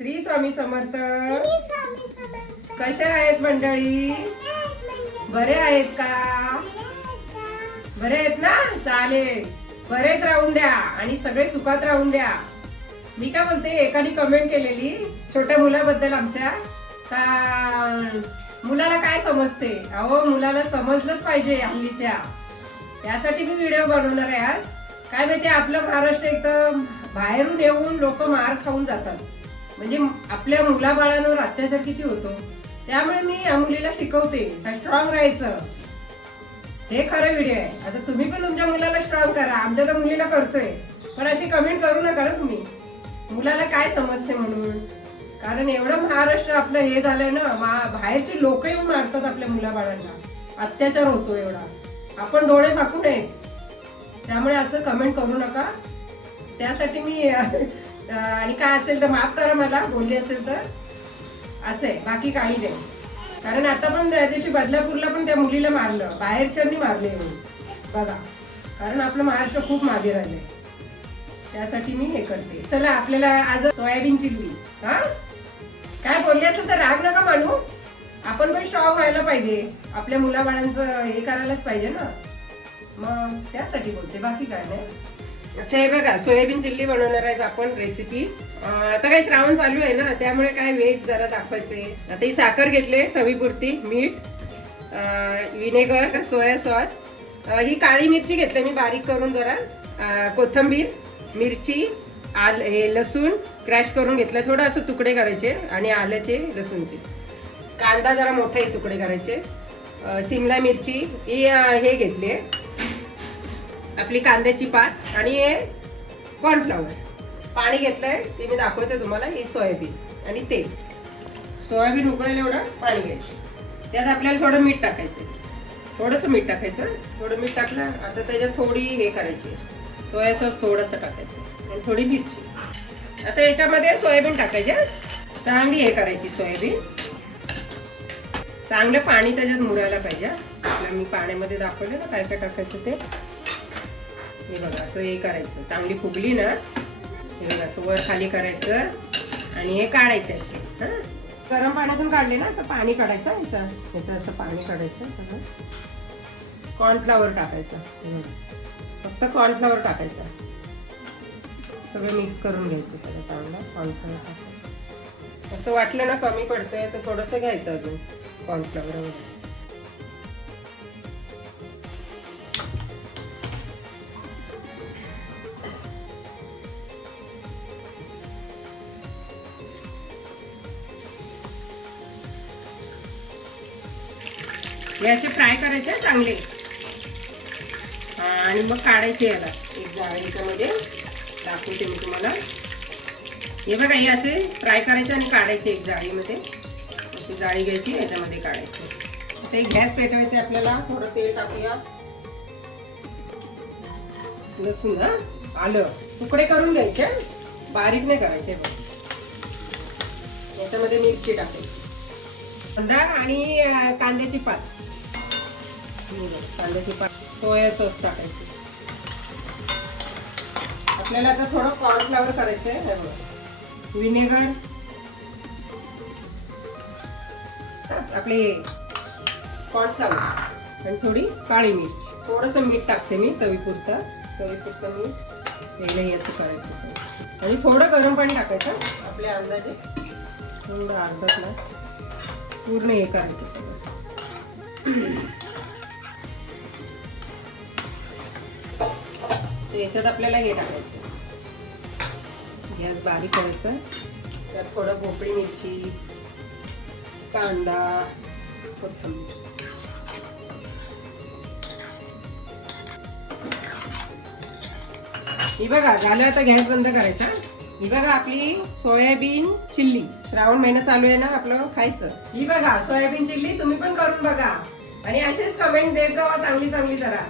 श्री स्वामी समर्थ. कशा आहेत मंडळी? बरे आहेत का? बरे आहेत ना? चालेल, बरेच राहून द्या आणि सगळे सुखात राहून द्या. मी काय म्हणते, एकाने कमेंट केलेली छोट्या मुलाबद्दल आमच्या, का मुलाला काय समजते. अहो, मुलाला समजलंच पाहिजे हल्लीच्या, त्यासाठी मी व्हिडिओ बनवणार आहे आज. काय माहिती, आपलं महाराष्ट्र एकदम बाहेरून येऊन लोक मार खाऊन जातात, म्हणजे आपल्या मुलाबाळांवर अत्याचार किती होतो. त्यामुळे मी या मुलीला शिकवते स्ट्रॉंग राहायचं. हे खरं व्हिडिओ आहे. आता तुम्ही पण तुमच्या मुलाला स्ट्रॉंग करा. आमच्या तर मुलीला करतोय, पण अशी कमेंट करू नका ना तुम्ही, मुलाला काय समजते म्हणून. कारण एवढं महाराष्ट्र आपलं हे झालंय ना, बाहेरचे लोक येऊन मारतात आपल्या मुलाबाळांना, अत्याचार होतो एवढा. आपण डोळे झाकू नये, त्यामुळे असं कमेंट करू नका. त्यासाठी मी आणि काय असेल तर माफ करा मला, बोलली असेल तर. असे बाकी काही नाही. कारण आता पण त्या दिवशी बदलापूरला पण त्या मुलीला मारलं, बाहेरच्यांनी मारले बघा. कारण आपलं महाराष्ट्र खूप मागे राहिले, त्यासाठी मी हे करते. चला, आपल्याला आज सोयाबीन चिल्ली. हा, काय बोलले असेल तर राग नका मानू. आपण पण स्ट्रॉंग व्हायला पाहिजे, आपल्या मुलाबाळांचं हे करायलाच पाहिजे ना, मग त्यासाठी बोलते, बाकी काय नाही. अच्छा, हे बघा, सोयाबीन चिल्ली बनवणार आहे आपण रेसिपी. आता काय श्रावण चालू आहे ना, त्यामुळे काय व्हेज जरा दाखवायचे. आता ही साखर घेतले, चवीपुरती मीठ, विनेगर, सोया सॉस, ही काळी मिरची घेतली मी बारीक करून, जरा कोथिंबीर, मिरची, हे लसूण क्रॅश करून घेतलं, थोडं असं तुकडे करायचे, आणि आल्याचे लसूणचे, कांदा जरा मोठे तुकडे करायचे, शिमला मिरची, हे घेतले आपली कांद्याची पात, आणि हे कॉर्नफ्लॉवर. पाणी घेतलंय ते मी दाखवते तुम्हाला. हे सोयाबीन आणि तेल. सोयाबीन उकळेल एवढं पाणी घ्यायचं. त्यात आपल्याला थोडं मीठ टाकायचं, थोडंसं मीठ टाकायचं. थोडं मीठ टाकलं. आता त्याच्यात थोडी हे करायची, सोया सॉस थोडंसं टाकायचं, आणि थोडी मिरची. आता याच्यामध्ये सोयाबीन टाकायचे, चांगली हे करायची सोयाबीन. चांगलं पाणी त्याच्यात मुरायला पाहिजे. आपलं मी पाण्यामध्ये दाखवलं ना काय काय टाकायचं ते. हे बघा, असं हे करायचं. चांगली फुगली ना, हे बघा, असं वर खाली करायचं, आणि हे काढायचे असे. हा, गरम पाण्यातून काढले ना, असं पाणी काढायचं याचं असं पाणी काढायचं. सगळं कॉर्नफ्लॉवर टाकायचं, फक्त कॉर्नफ्लॉवर टाकायचं. सगळं मिक्स करून घ्यायचं सगळं चांगलं. कॉर्नफ्लॉवर टाकायचं. असं वाटलं ना कमी पडतंय तर थोडंसं घ्यायचं अजून कॉर्नफ्लॉवर वगैरे. हे असे फ्राय करायचे चांगले, आणि मग काढायचे. याला एक याच्यामध्ये दाखवते मी तुम्हाला. हे बघा, हे असे फ्राय करायचे आणि काढायचे एक जाळीमध्ये. अशी जाळी घ्यायची, याच्यामध्ये काढायचे. ते गॅस पेटवायचे आपल्याला. थोडं तेल टाकूया. लसूण, आलं तुकडे करून घ्यायचे, बारीक नाही करायचे. याच्यामध्ये मिरची टाकायची, कांदा आणि कांद्याची पात, कांद्याची पात, सोया सॉस टाकायची. आपल्याला आता थोडं कॉर्नफ्लॉवर करायचंय. विनेगर, आपले कॉर्नफ्लॉवर, आणि थोडी काळी मिरची, थोडंसं मीठ टाकते मी चवीपुरतं मीठ. हे असं करायचं, आणि थोडं गरम पाणी टाकायचं आपल्या अंदाजे, थोडं अर्धा ग्लास. पूर्ण हे करायचं सगळं. याच्यात आपल्याला हे टाकायचं, गॅस बारीक करायचं. त्यात थोडं भोपळी मिरची, कांदा, कोथिंबीर. ही बघा, झालं. आता गॅस बंद करायचा. ही बघा, आपली सोयाबीन चिल्ली. श्रावण महिना चालू आहे ना, आपलं खायचं. ही बघा सोयाबीन चिल्ली. तुम्ही पण करून बघा, आणि असेच कमेंट देत जावा चांगली चांगली जरा.